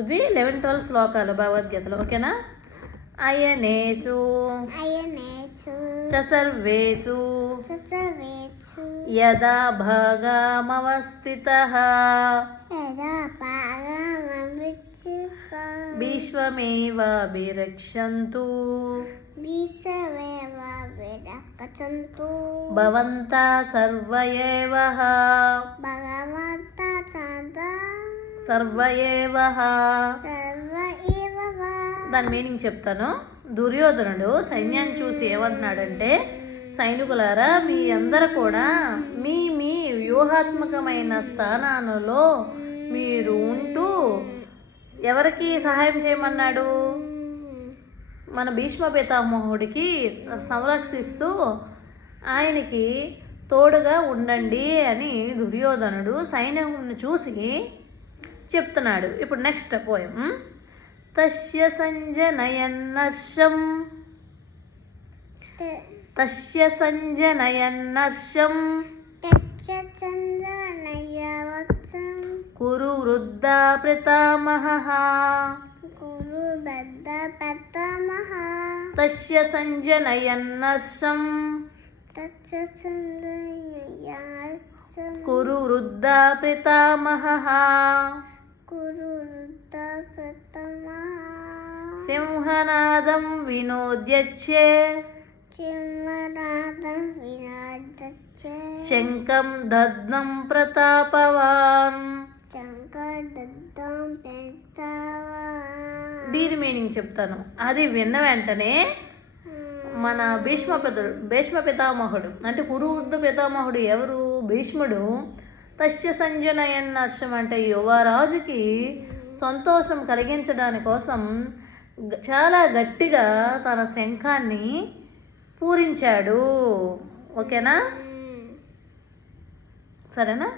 ఇది 11-12 శ్లోకాలు భగవద్గీతలో. ఓకేనా? అయనేషు చ సర్వేషు యదా భాగమవస్థితః భీష్మమేవాభిరక్షन्तు భవంతా సర్వ ఏవ. దాని మీనింగ్ చెప్తాను. దుర్యోధనుడు సైన్యాన్ని చూసి ఏమంటున్నాడంటే, సైనికులారా, మీ అందరూ కూడా మీ మీ వ్యూహాత్మకమైన స్థానాలలో మీరు ఉంటూ ఎవరికి సహాయం చేయమన్నాడు? మన భీష్మ పితామహుడికి సంరక్షిస్తూ ఆయనకి తోడుగా ఉండండి అని దుర్యోధనుడు సైన్యాన్ని చూసి చెప్తున్నాడు. ఇప్పుడు నెక్స్ట్ పోయం. తస్య సంజనయన్నర్షం కురు వృద్ధా పితామహః. తస్య సంజనయన్నర్షం కురు వృద్ధా పితామహః. సింహనాదం వినోద్యచ్చే శంఖం దద్నం ప్రతాపవాన్. దీని మీనింగ్ చెప్తాను. అది విన్న వెంటనే మన భీష్మ పితామహుడు అంటే కురువృద్ధ పితామహుడు ఎవరు? భీష్ముడు. తస్య సంజనయన్నర్షం అంటే యువరాజుకి సంతోషం కలిగించడాని కోసం చాలా గట్టిగా తన శంఖాన్ని పూరించాడు. ఓకేనా? సరేనా?